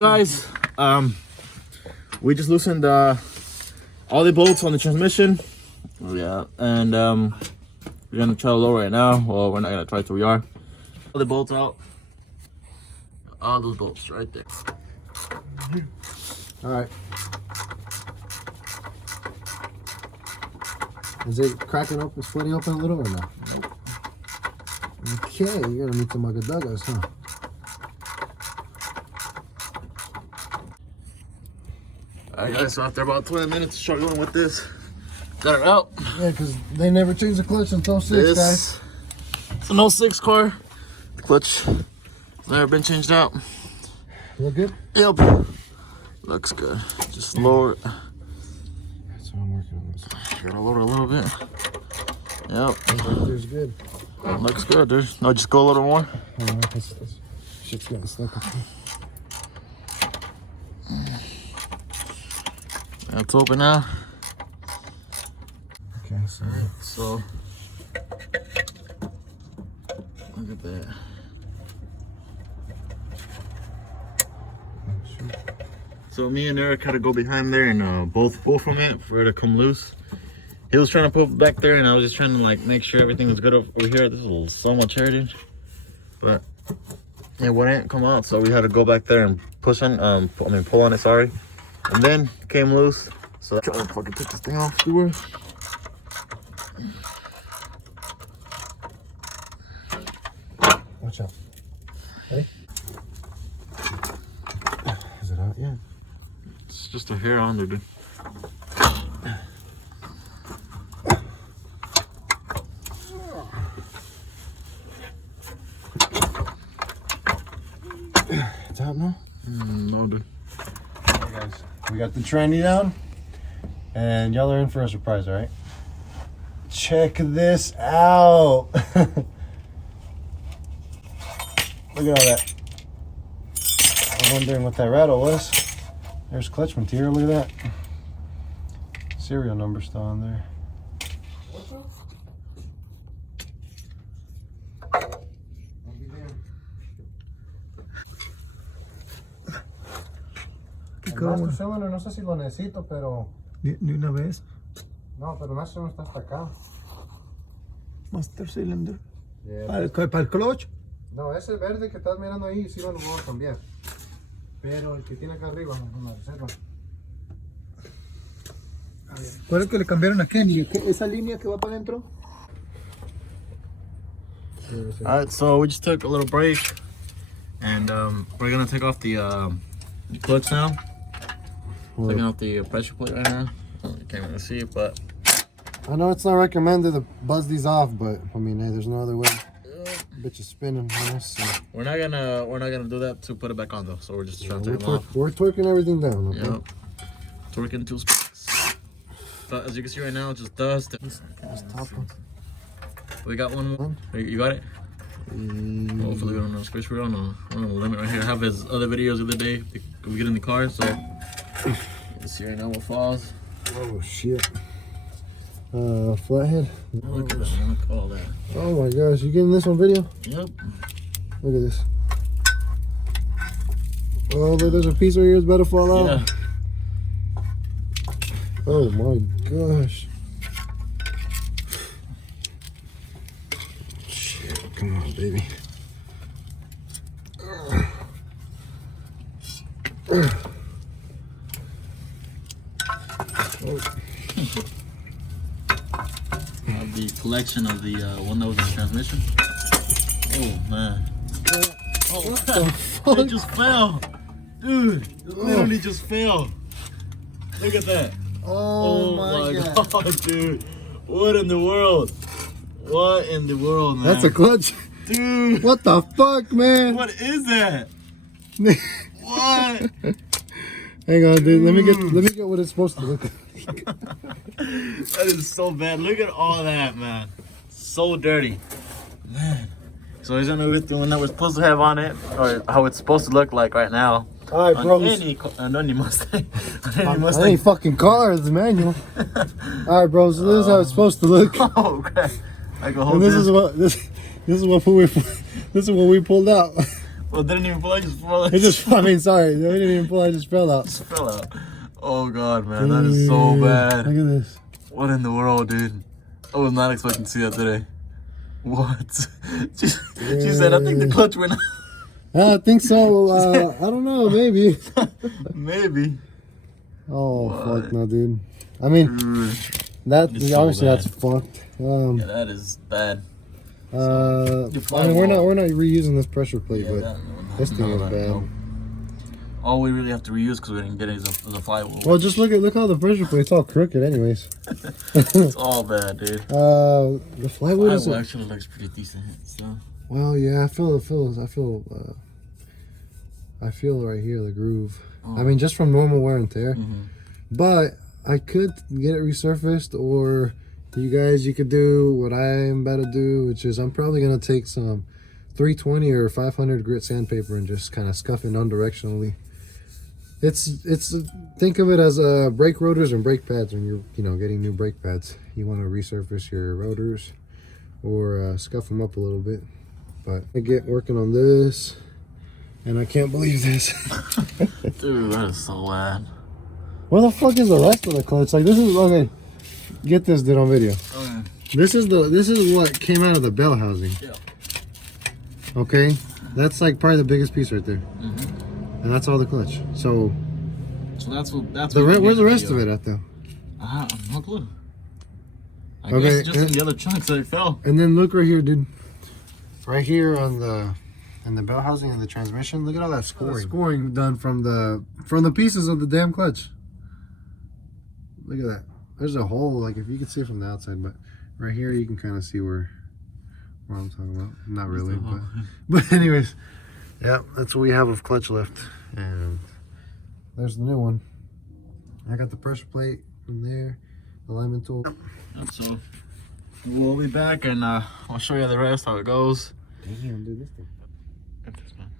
Guys, we just loosened all the bolts on the transmission. Yeah, and we're gonna try to lower it now. Well, we're not gonna try to. We are. All the bolts out. All those bolts right there. All right. Is it cracking open, splitting open a little or no? Nope. Okay, you're gonna need some Magadagas, huh? Alright guys, so after about 20 minutes struggling with this, got it out. Yeah, because they never change the clutch until 06, guys. It's an 06 car. The clutch has never been changed out. Look good? Yep. Looks good. Just lower it. That's what I'm working on this. Gotta lower it a little bit. Yep. Right there's good. Looks good, dude. No, just go a little more. Oh, that's shit's getting stuck up here. It's open now. Okay, so. So, look at that. So me and Eric had to go behind there and both pull from it for it to come loose. He was trying to pull back there, and I was just trying to like make sure everything was good over here. This is so much heritage, but it wouldn't come out, so we had to go back there and push on. Pull on it. Sorry, and then came loose. So I'm trying to fucking take this thing off. Watch out. Ready? Is it out yet? It's just a hair on there, dude. It's out now? No, dude. Hey guys, we got the tranny down, and y'all are in for a surprise, all right? Check this out. Look at all that. I'm wondering what that rattle was. There's clutch material, look at that. Serial number still on there. El master cylinder, no sé si lo necesito, pero... Ni una vez. No, pero el master no está hasta acá. Master cylinder. Yeah, ¿Para el clutch? no, ese verde que estás mirando ahí sí lo voy a cambiar. Pero el que tiene acá arriba, en la reserva. ¿Cuál es que le cambiaron a Kenny? ¿Esa línea que va para adentro? Alright, so we just took a little break, and we're gonna take off the clutch now. Taking off the pressure plate right now. You can't really see it, but I know it's not recommended to buzz these off, but I mean, hey, there's no other way. Bitch is spinning, you know, so. we're not gonna do that to put it back on though. So we're just trying to take them off. We're twerking everything down. Okay? Yep. Twerking 2 specs. But as you can see right now, it's just dust. Just top one. We got one more. You got it? Hopefully we don't know. Squish, we're on a limit right here. I have his other videos the other day. We get in the car, so you can see right now what falls. Oh shit. Flathead. Look at that. Look at all that. Oh my gosh, you getting this on video? Yep. Look at this. Oh, look, there's a piece right here that's about to fall out. Yeah. Oh my gosh. Shit, come on, baby. The collection of the one that was in the transmission. Oh man. Oh, What the fuck? it just fell. Dude, it literally just fell. Look at that. Oh, my god, dude. What in the world? What in the world, man? That's a clutch. Dude. What the fuck, man? What is that? What? Hang on, dude. Let me get what it's supposed to look like. That is so bad. Look at all that, man. So dirty. Man. So here's another one that we're supposed to have on it, or how it's supposed to look like right now. All right, bro. On any Mustang. On any fucking car, it's a manual. All right, bro. So this is how it's supposed to look. Oh, okay. Like a whole And this is what we pulled out. Well, didn't even pull out, just fell out. It just, I mean, sorry, they didn't even pull. I just fell out. Just fell out. Oh god, man, that is so bad. Look at this. What in the world, dude? I was not expecting to see that today. What? She said, I think the clutch went out. I think so. I don't know, maybe. Maybe. Oh, What? fuck no, dude. I mean, Dude, that It's so obviously bad. that's fucked. yeah, that is bad. I mean, we're not reusing this pressure plate, Yeah, but this thing is bad. All we really have to reuse because we didn't get it is a flywheel. Well, just look how the pressure plate's all crooked, anyways. It's all bad, dude. The flywheel is. Actually looks pretty decent. So. Well, yeah, I feel right here the groove. Oh. I mean, just from normal wear and tear. Mm-hmm. But I could get it resurfaced, or you could do what I'm about to do, which is I'm probably gonna take some 320 or 500 grit sandpaper and just kind of scuff it non-directionally. It's think of it as brake rotors and brake pads. When you're getting new brake pads, you want to resurface your rotors or scuff them up a little bit. But I get working on this, and I can't believe this. Dude, that is so bad. Where the fuck is the rest of the clutch? Like, this is okay. Get this, dude, on video. Okay. This is what came out of the bell housing. Yeah. Okay, that's like probably the biggest piece right there, Mm-hmm. and that's all the clutch. So that's where's the rest of it at though? I have no clue. I Okay, guess just in the other chunks that it fell. And then look right here, dude. Right here on the bell housing and the transmission. Look at all that scoring. Scoring done from the pieces of the damn clutch. Look at that. There's a hole. Like if you can see it from the outside, but right here you can kind of see where I'm talking about. Not really, but anyways, yeah, that's what we have of clutch left. And there's the new one. I got the pressure plate from there, alignment tool. So we'll be back and I'll show you the rest, how it goes. Damn, dude, this thing. Look at this, man.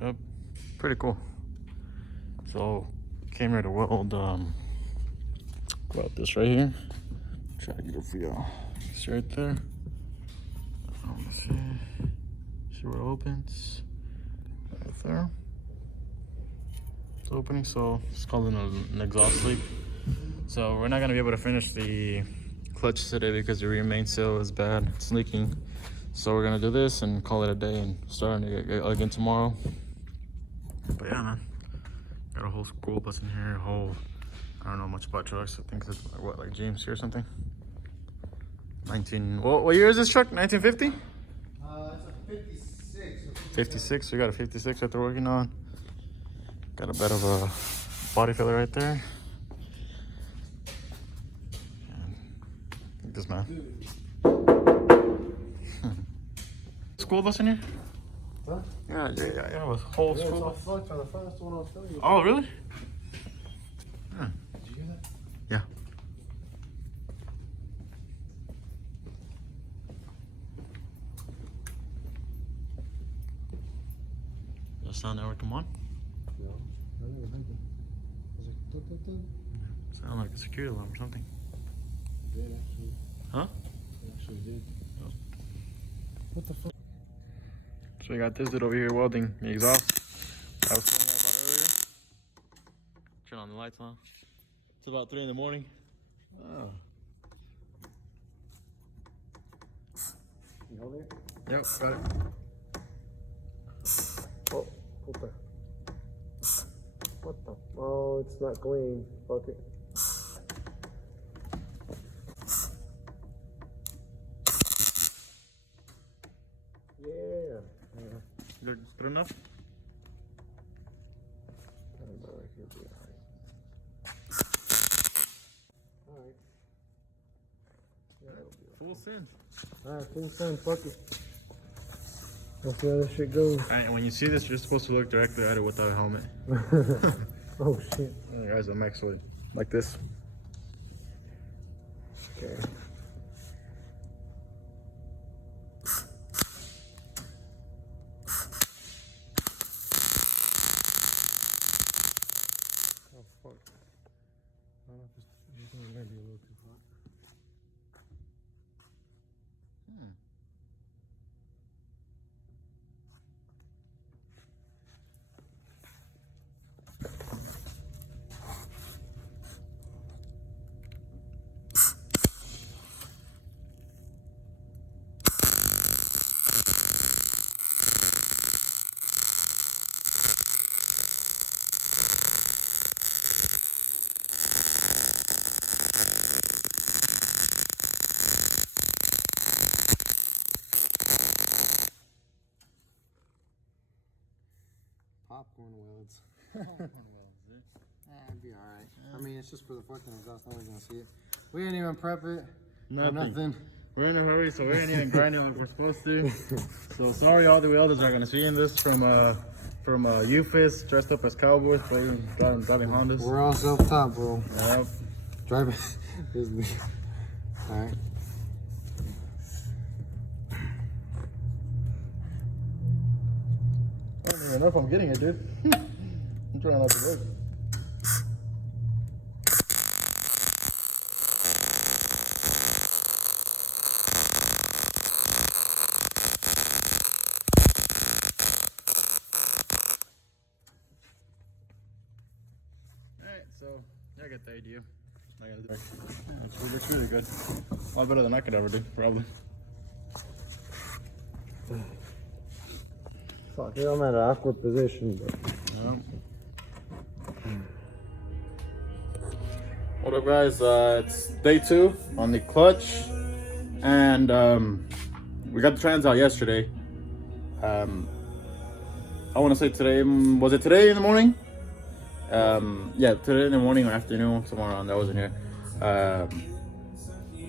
Yep, pretty cool. So came here to weld this right here. Try to get it for y'all. It's right there. See where it opens. Right there. It's opening, so it's called an exhaust leak. So we're not gonna be able to finish the clutch today because the rear main seal is bad. It's leaking. So we're gonna do this and call it a day and start again tomorrow. But yeah, man, got a whole school bus in here. I don't know much about trucks. I think it's like GMC or something. What year is this truck? 1950? It's a 56. 56. We got a 56 that they're working on. Got a bit of a body filler right there. Look at this, man. School bus in here? Huh? Yeah, a whole school bus. Flux on the front. That's the one I was telling you. Oh, really? Huh. Did you hear that? Yeah. Does that sound never come on? No. I never heard that. Was it dun, dun, dun? Sound like a security alarm or something. It did, actually. Huh? It actually did. Oh. What the fuck? So we got this dude over here welding the exhaust. I was telling you about earlier. Turn on the lights on. It's about 3 in the morning. Oh. You hold it? Yep, got it. Oh, okay. What the? Oh, it's not clean. Fuck it. Yeah. Good enough? Alright. Full send. Alright, full send, fuck it. Let's see how this shit goes. Alright, and when you see this, you're supposed to look directly at it without a helmet. Oh shit. Guys, I'm actually like this. Okay. Oh fuck. I don't know if this thing might be a little too hot. It'd be alright. I mean, it's just for the fucking exhaust. Nobody's gonna see it. We didn't even prep it. Nothing. We're in a hurry, so we ain't even grinding like we're supposed to. So sorry, all the welders are gonna see in this from UFIS, dressed up as cowboys, driving Hondas. We're all self-taught, bro. Yep. Driving. Alright. I don't even know if I'm getting it, dude. I'm trying not to work. Alright, so I get the idea. I gotta do it. Looks really good. A lot better than I could ever do, probably. Fuck, yeah, I'm at an awkward position, but... Yeah. What up, guys? It's day 2 on the clutch, and we got the trans out yesterday. I want to say today. Was it today in the morning? Yeah, today in the morning or afternoon, somewhere around there. I wasn't here.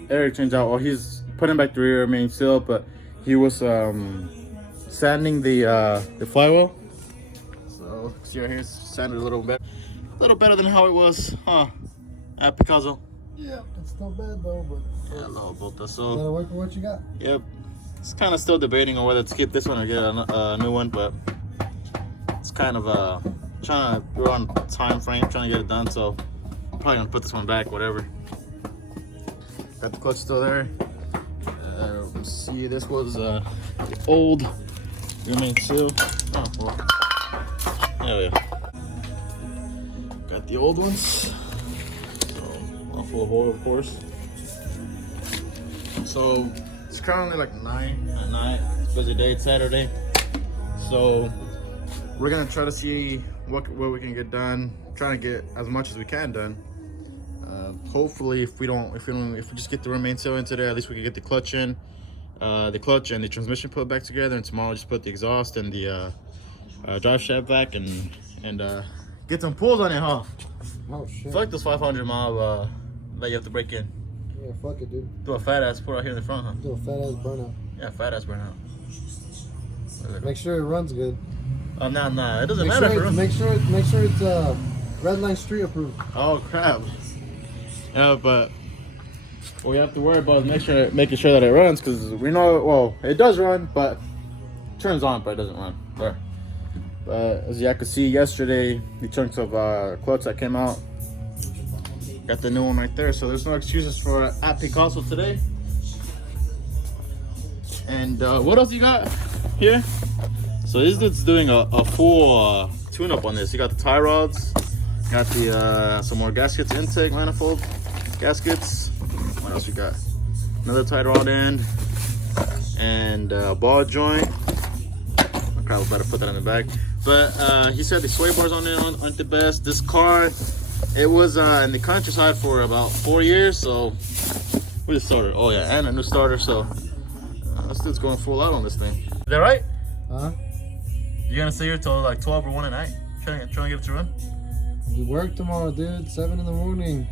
Eric changed out. Well, he's putting back the rear main seal, but he was sanding the flywheel. So see right here, sanded a little better than how it was, huh? At Picasso. Yeah, it's still bad though, but... Yeah, a little bit. You gotta work with what you got. Yep. It's kind of still debating on whether to skip this one or get a new one, but it's kind of we're on time frame, trying to get it done, so I'm probably gonna put this one back, whatever. Got the clutch still there. Let's see, this was the old main seal. Oh, well. There we go. Got the old ones. So, all full of oil, of course. So, it's currently like 9 at night. It's a busy day, it's Saturday. So, we're gonna try to see what we can get done. Trying to get as much as we can done. Hopefully, if we just get the remain seal in today, at least we can get the clutch in, the clutch and the transmission put back together, and tomorrow just put the exhaust and the drive shaft back and get some pulls on it, huh? Oh shit. It's like those 500-mile that you have to break in. Yeah, fuck it, dude. Do a fat ass pull right here in the front, huh? Do a fat ass burnout. Yeah, fat ass burnout. Make sure it runs good. Nah, it doesn't matter. Make sure it's red line street approved. Oh crap. Yeah, but what we have to worry about is making sure that it runs, because we know, well, it does run, but it turns on, but it doesn't run. But as you could see yesterday, the chunks of clutch that came out, got the new one right there. So there's no excuses for at Picasso today. And what else you got here? So this dude's doing a full tune-up on this. You got the tie rods, got the some more gaskets, intake manifold gaskets. What else we got? Another tie rod end and ball joint. I probably better put that in the back. But he said the sway bars on it aren't the best. This car, it was in the countryside for about 4 years, so we just started. Oh yeah, and a new starter. So this dude's going full out on this thing. Is that right? Huh? You gonna stay here till like 12 or 1 at night? Trying to get it to run? You work tomorrow, dude. 7 in the morning.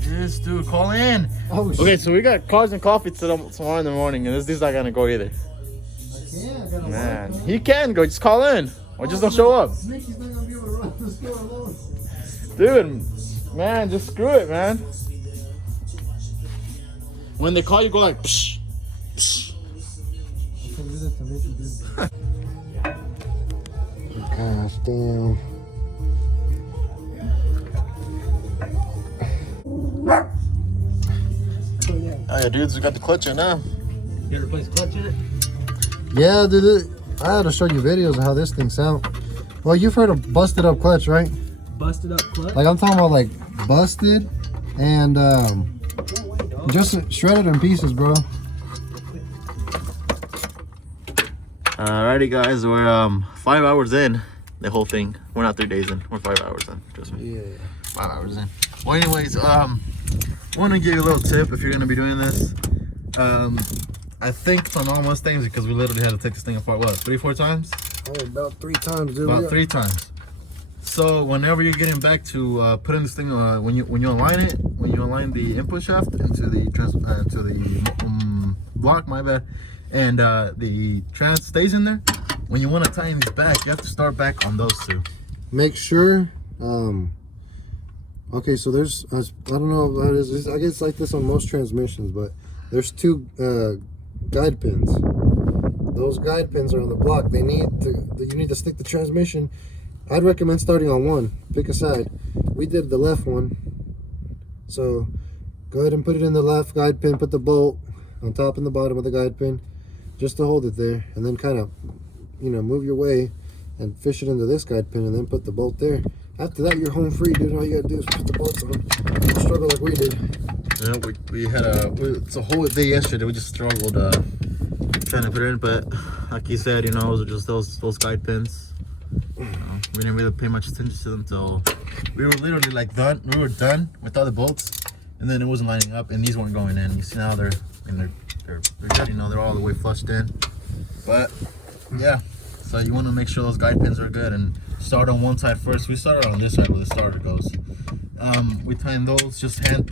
Yes, dude, call in. Oh shit. Okay, so we got cars and coffee tomorrow in the morning, and this dude's not gonna go either. I gotta Man, work, he can go. Just call in, or just don't show up. Mickey's not gonna be able to run the store alone. Dude, man, just screw it, man. When they call you, go like, psh, psh. You can do that to Mickey, dude. Gosh damn. Oh yeah, dudes, we got the clutch in now. You ever replace clutch in it? Yeah, dude. I had to show you videos of how this thing sounds. Well, you've heard of busted up clutch, right? Busted up clutch? Like I'm talking about like busted and just shredded in pieces, bro. Alrighty, guys, we're 5 hours in the whole thing. We're not 3 days in. We're 5 hours in. Trust me. Yeah. 5 hours in. Well, anyways, want to give you a little tip if you're gonna be doing this. I think it's on all Mustangs, because we literally had to take this thing apart, what, 3-4 times? Oh, about 3 times, dude. About 3 times. So whenever you're getting back to put in this thing, when you align it, when you align the input shaft into the block, my bad, and the trans stays in there. When you want to tighten these back, you have to start back on those two. Make sure. Okay, so there's, I don't know if that is, I guess it's like this on most transmissions, but there's two guide pins. Those guide pins are on the block. You need to stick the transmission. I'd recommend starting on one. Pick a side. We did the left one. So go ahead and put it in the left guide pin. Put the bolt on top and the bottom of the guide pin just to hold it there. And then kind of, move your way and fish it into this guide pin and then put the bolt there. After that, you're home free, dude. All you gotta do is put the bolts on. Don't struggle like we did. Yeah, we had it's a whole day yesterday. We just struggled trying to put it in, but like you said, it was just those guide pins. We didn't really pay much attention to them till we were literally like done. We were done with all the bolts, and then it wasn't lining up, and these weren't going in. You see now they're good. They're all the way flushed in. But yeah, so you want to make sure those guide pins are good and start on one side first. We started on this side where the starter goes. We tightened those just hand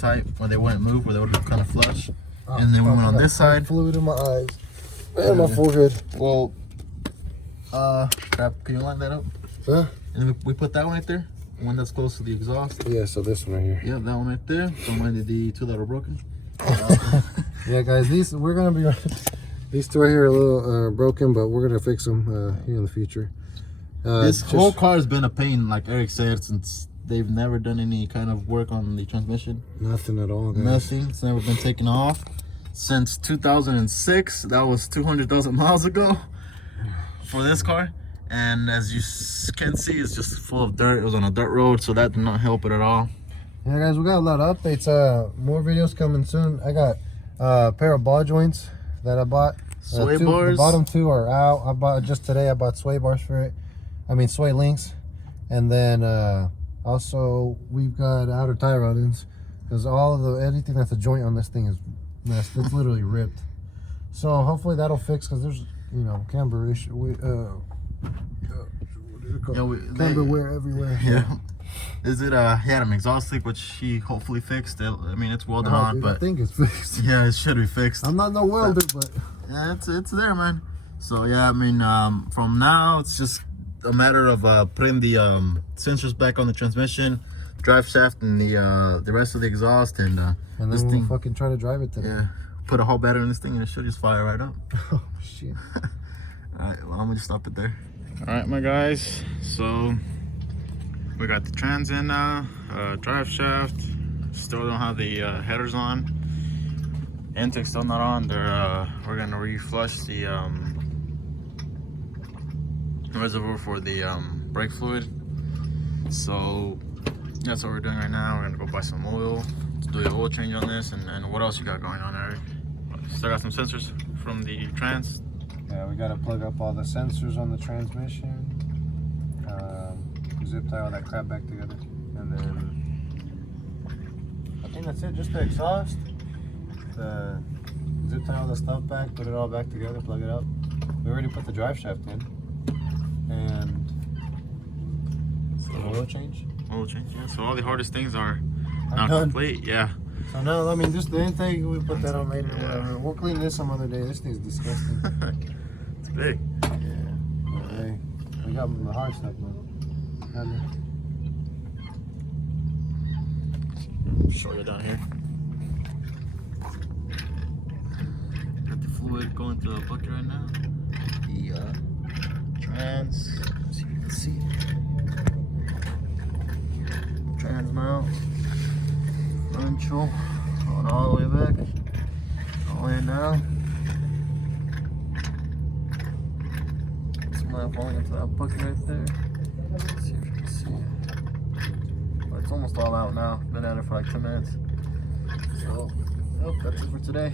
tight when they wouldn't move, where they would be kind of flush. And then we went on this side. Fluid in my eyes and my forehead. Well, crap, can you line that up? Huh? And then we put that one right there, one that's close to the exhaust. Yeah, so this one right here. Yeah, that one right there. Don't mind the two that are broken. Yeah, guys, these two right here are a little broken, but we're gonna fix them here in the future. This whole car has been a pain, like Eric said, since they've never done any kind of work on the transmission. Nothing at all, guys. Nothing. It's never been taken off since 2006. That was 200,000 miles ago for this car. And as you can see, it's just full of dirt. It was on a dirt road, so that did not help it at all. Yeah, guys, we got a lot of updates. More videos coming soon. I got a pair of ball joints that I bought. Sway bars. The bottom two are out. I bought just today. I bought sway bars for it. Sway links. And then also we've got outer tie rod-ins, because anything that's a joint on this thing is messed. It's literally ripped. So hopefully that'll fix, because there's camber issue. Camber wear everywhere. Yeah. He had an exhaust leak, which he hopefully fixed. It's welded on, dude, but I think it's fixed. Yeah, it should be fixed. I'm not no welder, but yeah, it's there, man. So yeah, from now it's just a matter of putting the sensors back on the transmission, drive shaft, and the rest of the exhaust, and then this we'll thing. fucking try to drive it today. Yeah, put a whole battery in this thing, and it should just fire right up. Oh shit! All right, well, I'm gonna just stop it there. All right, my guys. So we got the trans in now, drive shaft. Still don't have the headers on. Intake's still not on. We're gonna reflush the reservoir for the brake fluid. So that's what we're doing right now. We're gonna go buy some oil to do the oil change on this. And what else you got going on, Eric? Still got some sensors from the trans. Yeah, we gotta plug up all the sensors on the transmission. Zip tie all that crap back together, and then I think that's it. Just the exhaust. Zip tie all the stuff back, put it all back together, plug it up. We already put the drive shaft in, and the oil change. Oil change, yeah. So all the hardest things are not done. complete, yeah. So now, just the intake, we put that on later. Whatever. We'll clean this some other day. This thing's disgusting. It's big. Yeah. Hey, we got the hard stuff, man. Show you down here. Got the fluid going to the bucket right now. The trans, so you can see. Trans mount, differential, going all the way back, all the way down. Some of that falling into that bucket right there. Let's see if you can see it. But it's almost all out now. Been at it for like 10 minutes. So, that's it for today.